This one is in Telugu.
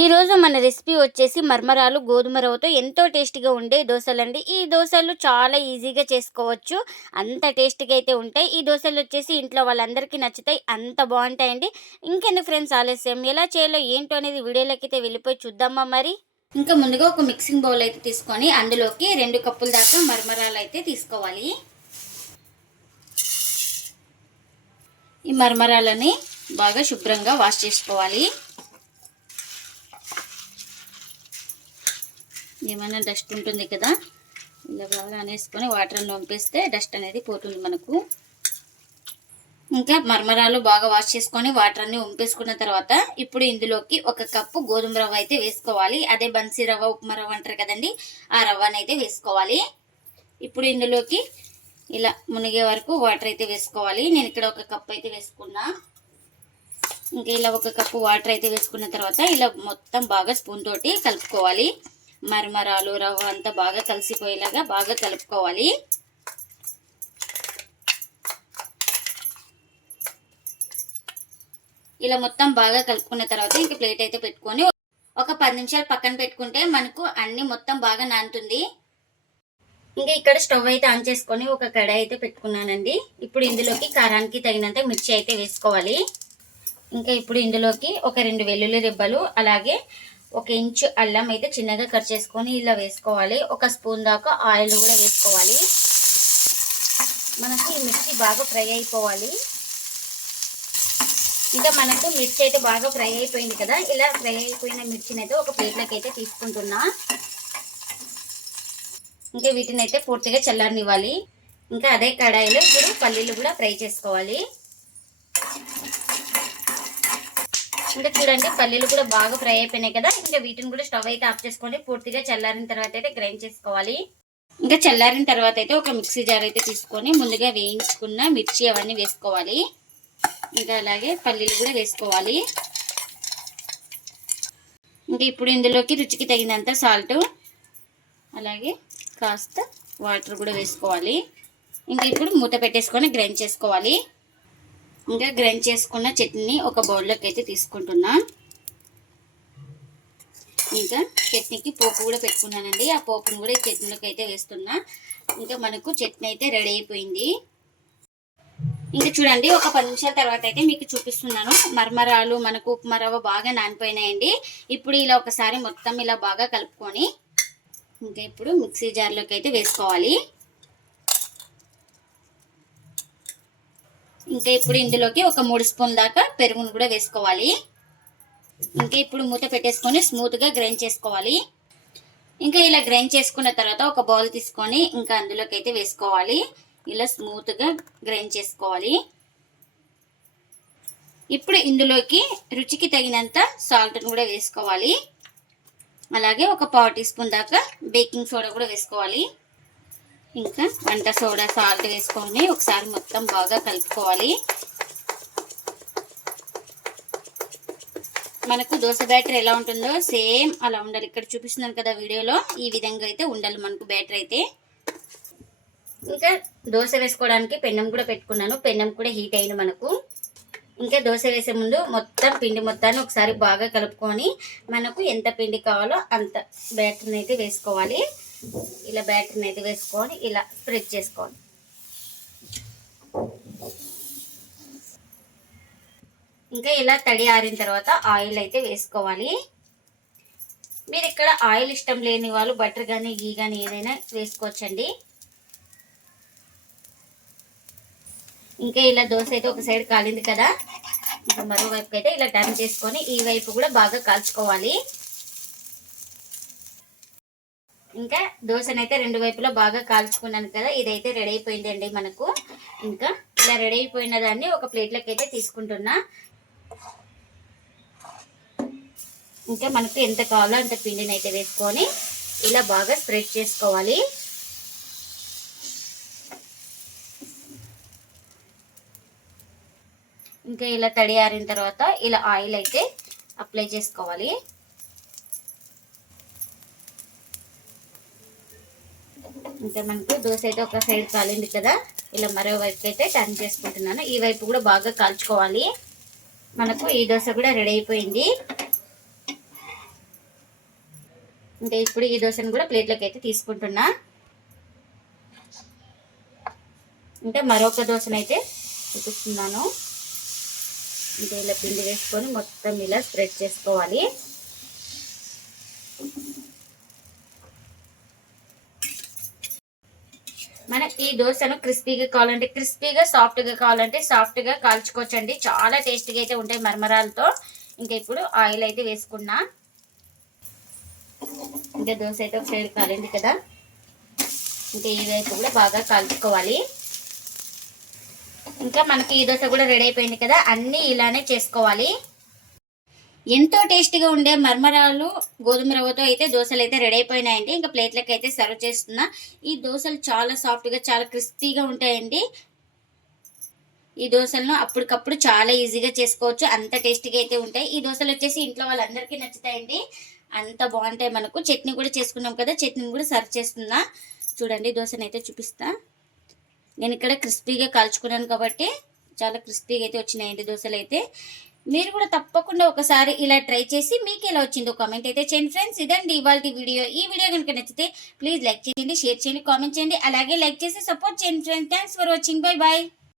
ఈరోజు మన రెసిపీ వచ్చేసి మర్మరాలు గోధుమ రవ్వతో ఎంతో టేస్టీగా ఉండే దోశలండి. ఈ దోశలు చాలా ఈజీగా చేసుకోవచ్చు. అంత టేస్టీగా అయితే ఉంటాయి. ఈ దోశలు వచ్చేసి ఇంట్లో వాళ్ళందరికీ నచ్చుతాయి. అంత బాగుంటాయండి. ఇంకెందుకు ఫ్రెండ్స్ ఆలస్యం, ఎలా చేయాలో ఏంటో అనేది వీడియోలోకి అయితే వెళ్ళిపోయి చూద్దామా మరి. ఇంకా ముందుగా ఒక మిక్సింగ్ బౌల్ అయితే తీసుకొని అందులోకి 2 కప్పుల దాకా మర్మరాలు అయితే తీసుకోవాలి. ఈ మర్మరాలని బాగా శుభ్రంగా వాష్ చేసుకోవాలి. ఏమైనా డస్ట్ ఉంటుంది కదా, ఇలా బాగా అనేసుకొని వాటర్ వంపేస్తే డస్ట్ అనేది పోతుంది మనకు. ఇంకా మర్మరాలు బాగా వాష్ చేసుకొని వాటర్ అన్ని వంపేసుకున్న తర్వాత ఇప్పుడు ఇందులోకి 1 కప్పు గోధుమ రవ్వ అయితే వేసుకోవాలి. అదే బన్సీ రవ్వ, ఉప్మా రవ్వ అంటారు కదండి, ఆ రవ్వని అయితే వేసుకోవాలి. ఇప్పుడు ఇందులోకి ఇలా మునిగే వరకు వాటర్ అయితే వేసుకోవాలి. నేను ఇక్కడ 1 కప్పు అయితే వేసుకున్నా. ఇంకా ఇలా 1 కప్పు వాటర్ అయితే వేసుకున్న తర్వాత ఇలా మొత్తం బాగా స్పూన్ తోటి కలుపుకోవాలి. మర్మరాలు రవ్వ అంతా బాగా కలిసిపోయేలాగా బాగా కలుపుకోవాలి. ఇలా మొత్తం బాగా కలుపుకున్న తర్వాత ఇంకా ప్లేట్ అయితే పెట్టుకొని ఒక 10 నిమిషాలు పక్కన పెట్టుకుంటే మనకు అన్ని మొత్తం బాగా నానుతుంది. ఇంకా ఇక్కడ స్టవ్ అయితే ఆన్ చేసుకొని ఒక కడాయి అయితే పెట్టుకున్నానండి. ఇప్పుడు ఇందులోకి కారానికి తగినంత మిర్చి అయితే వేసుకోవాలి. ఇంకా ఇప్పుడు ఇందులోకి ఒక 2 వెల్లుల్లి రెబ్బలు, అలాగే 1 ఇంచు అల్లం అయితే చిన్నగా కట్ చేసుకొని ఇలా వేసుకోవాలి. 1 స్పూన్ దాకా ఆయిల్ కూడా వేసుకోవాలి. మనకి మిర్చి బాగా ఫ్రై అయిపోవాలి. ఇంకా మనకు మిర్చి అయితే బాగా ఫ్రై అయిపోయింది కదా, ఇలా ఫ్రై అయిపోయిన మిర్చిని అయితే ఒక ప్లేట్లోకి అయితే తీసుకుంటున్నా. ఇంకా వీటిని అయితే పూర్తిగా చల్లారనివ్వాలి. ఇంకా అదే కడాయిలో ఇప్పుడు పల్లీలు కూడా ఫ్రై చేసుకోవాలి. ఇంకా చూడండి, పల్లీలు కూడా బాగా ఫ్రై అయిపోయినాయి కదా. ఇంకా వీటిని కూడా స్టవ్ అయితే ఆఫ్ చేసుకొని పూర్తిగా చల్లారిన తర్వాత అయితే గ్రైండ్ చేసుకోవాలి. ఇంకా చల్లారిన తర్వాత అయితే ఒక మిక్సీ జార్ అయితే తీసుకొని ముందుగా వేయించుకున్న మిర్చి అవన్నీ వేసుకోవాలి. ఇంకా అలాగే పల్లీలు కూడా వేసుకోవాలి. ఇంకా ఇప్పుడు ఇందులోకి రుచికి తగినంత సాల్ట్, అలాగే కాస్త వాటర్ కూడా వేసుకోవాలి. ఇంకా ఇప్పుడు మూత పెట్టేసుకొని గ్రైండ్ చేసుకోవాలి. ఇంకా గ్రైండ్ చేసుకున్న చట్నీ ఒక బౌల్లోకి అయితే తీసుకుంటున్నా. ఇంకా చట్నీకి పోపు కూడా పెట్టుకున్నానండి. ఆ పోపును కూడా ఈ చట్నీలోకి అయితే వేస్తున్నా. ఇంకా మనకు చట్నీ అయితే రెడీ అయిపోయింది. ఇంకా చూడండి, ఒక 10 నిమిషాల తర్వాత అయితే మీకు చూపిస్తున్నాను. మర్మరాలు మనకు ఉప్మా రవ్వ బాగా నానిపోయినాయండి. ఇప్పుడు ఇలా ఒకసారి మొత్తం ఇలా బాగా కలుపుకొని ఇంకా ఇప్పుడు మిక్సీ జార్లోకి అయితే వేసుకోవాలి. ఇంకా ఇప్పుడు ఇందులోకి ఒక 3 స్పూన్ల దాకా పెరుగును కూడా వేసుకోవాలి. ఇంకా ఇప్పుడు మూత పెట్టేసుకొని స్మూత్గా గ్రైండ్ చేసుకోవాలి. ఇంకా ఇలా గ్రైండ్ చేసుకున్న తర్వాత ఒక బౌల్ తీసుకొని ఇంకా అందులోకి అయితే వేసుకోవాలి. ఇలా స్మూత్గా గ్రైండ్ చేసుకోవాలి. ఇప్పుడు ఇందులోకి రుచికి తగినంత సాల్ట్ను కూడా వేసుకోవాలి. అలాగే ఒక 1/4 టీ స్పూన్ దాకా బేకింగ్ సోడా కూడా వేసుకోవాలి. ఇంకా వంట సోడా, సాల్ట్ వేసుకొని ఒకసారి మొత్తం బాగా కలుపుకోవాలి. మనకు దోశ బ్యాటర్ ఎలా ఉంటుందో సేమ్ అలా ఉండాలి. ఇక్కడ చూపిస్తున్నాను కదా వీడియోలో, ఈ విధంగా అయితే ఉండాలి మనకు బ్యాటర్ అయితే. ఇంకా దోశ వేసుకోవడానికి పెన్నం కూడా పెట్టుకున్నాను. పెన్నం కూడా హీట్ అయింది మనకు. ఇంకా దోశ వేసే ముందు మొత్తం పిండి మొత్తాన్ని ఒకసారి బాగా కలుపుకొని మనకు ఎంత పిండి కావాలో అంత బ్యాటర్ని అయితే వేసుకోవాలి. ఇలా బ్యాటర్ని అయితే వేసుకొని ఇలా స్ప్రెడ్ చేసుకోవాలి. ఇంకా ఇలా తడి ఆరిన తర్వాత ఆయిల్ అయితే వేసుకోవాలి. మీరు ఇక్కడ ఆయిల్ ఇష్టం లేని వాళ్ళు బటర్ కానీ గీ కానీ ఏదైనా వేసుకోవచ్చండి. ఇంకా ఇలా దోశ అయితే ఒక సైడ్ కాలింది కదా, ఇంకా మరోవైపు అయితే ఇలా టర్న్ చేసుకొని ఈ వైపు కూడా బాగా కాల్చుకోవాలి. ఇంకా దోశనైతే 2 వైపులా బాగా కాల్చుకున్నాను కదా, ఇదైతే రెడీ అయిపోయిందండి మనకు. ఇంకా ఇలా రెడీ అయిపోయిన దాన్ని ఒక ప్లేట్లోకి అయితే తీసుకుంటున్నా. ఇంకా మనకు ఎంత కావాలో అంత పిండిని అయితే వేసుకొని ఇలా బాగా స్ప్రెడ్ చేసుకోవాలి. ఇంకా ఇలా తడి ఆరిన తర్వాత ఇలా ఆయిల్ అయితే అప్లై చేసుకోవాలి. ఇంకా మనకు దోశ అయితే ఒక సైడ్ కాలింది కదా, ఇలా మరో వైపు అయితే టర్న్ చేసుకుంటున్నాను. ఈ వైపు కూడా బాగా కాల్చుకోవాలి. మనకు ఈ దోశ కూడా రెడీ అయిపోయింది. ఇంకా ఇప్పుడు ఈ దోశను కూడా ప్లేట్లోకి అయితే తీసుకుంటున్నా. ఇంకా మరొక దోశను అయితే చూపిస్తున్నాను. ఇంకా ఇలా పిండి వేసుకొని మొత్తం ఇలా స్ప్రెడ్ చేసుకోవాలి. మనకి ఈ దోశను క్రిస్పీగా కావాలంటే క్రిస్పీగా, సాఫ్ట్గా కావాలంటే సాఫ్ట్గా కాల్చుకోవచ్చండి. చాలా టేస్టీగా అయితే ఉంటాయి మరమరాలతో. ఇంకా ఇప్పుడు ఆయిల్ అయితే వేసుకున్నా. ఇంకా దోశ అయితే ఒక సైడ్ కాలింది కదా, ఇంకా ఈ వైపు కూడా బాగా కాల్చుకోవాలి. ఇంకా మనకి ఈ దోశ కూడా రెడీ అయిపోయింది కదా, అన్నీ ఇలానే చేసుకోవాలి. ఎంతో టేస్టీగా ఉండే మర్మరాలు గోధుమ రవ్వతో అయితే దోశలు అయితే రెడీ అయిపోయినాయండి. ఇంకా ప్లేట్లకు అయితే సర్వ్ చేస్తున్నా. ఈ దోశలు చాలా సాఫ్ట్గా, చాలా క్రిస్పీగా ఉంటాయండి. ఈ దోశలను అప్పటికప్పుడు చాలా ఈజీగా చేసుకోవచ్చు, అంత టేస్టీగా అయితే ఉంటాయి. ఈ దోశలు వచ్చేసి ఇంట్లో వాళ్ళందరికీ నచ్చుతాయండి, అంత బాగుంటాయి. మనకు చట్నీ కూడా చేసుకున్నాం కదా, చట్నీని కూడా సర్వ్ చేస్తున్నా. చూడండి దోశను అయితే చూపిస్తా. నేను ఇక్కడ క్రిస్పీగా కాల్చుకున్నాను కాబట్టి చాలా క్రిస్పీగా అయితే వచ్చినాయండి దోశలు అయితే. మీరు కూడా తప్పకుండా ఒకసారి ఇలా ట్రై చేసి మీకు ఎలా వచ్చిందో కామెంట్ అయితే చేయండి ఫ్రెండ్స్. ఇదండి ఇవాళ వీడియో. ఈ వీడియో కనుక నచ్చితే ప్లీజ్ లైక్ చేయండి, షేర్ చేయండి, కామెంట్ చేయండి, అలాగే లైక్ చేసి సపోర్ట్ చేయండి friends. Thanks for watching. Bye bye.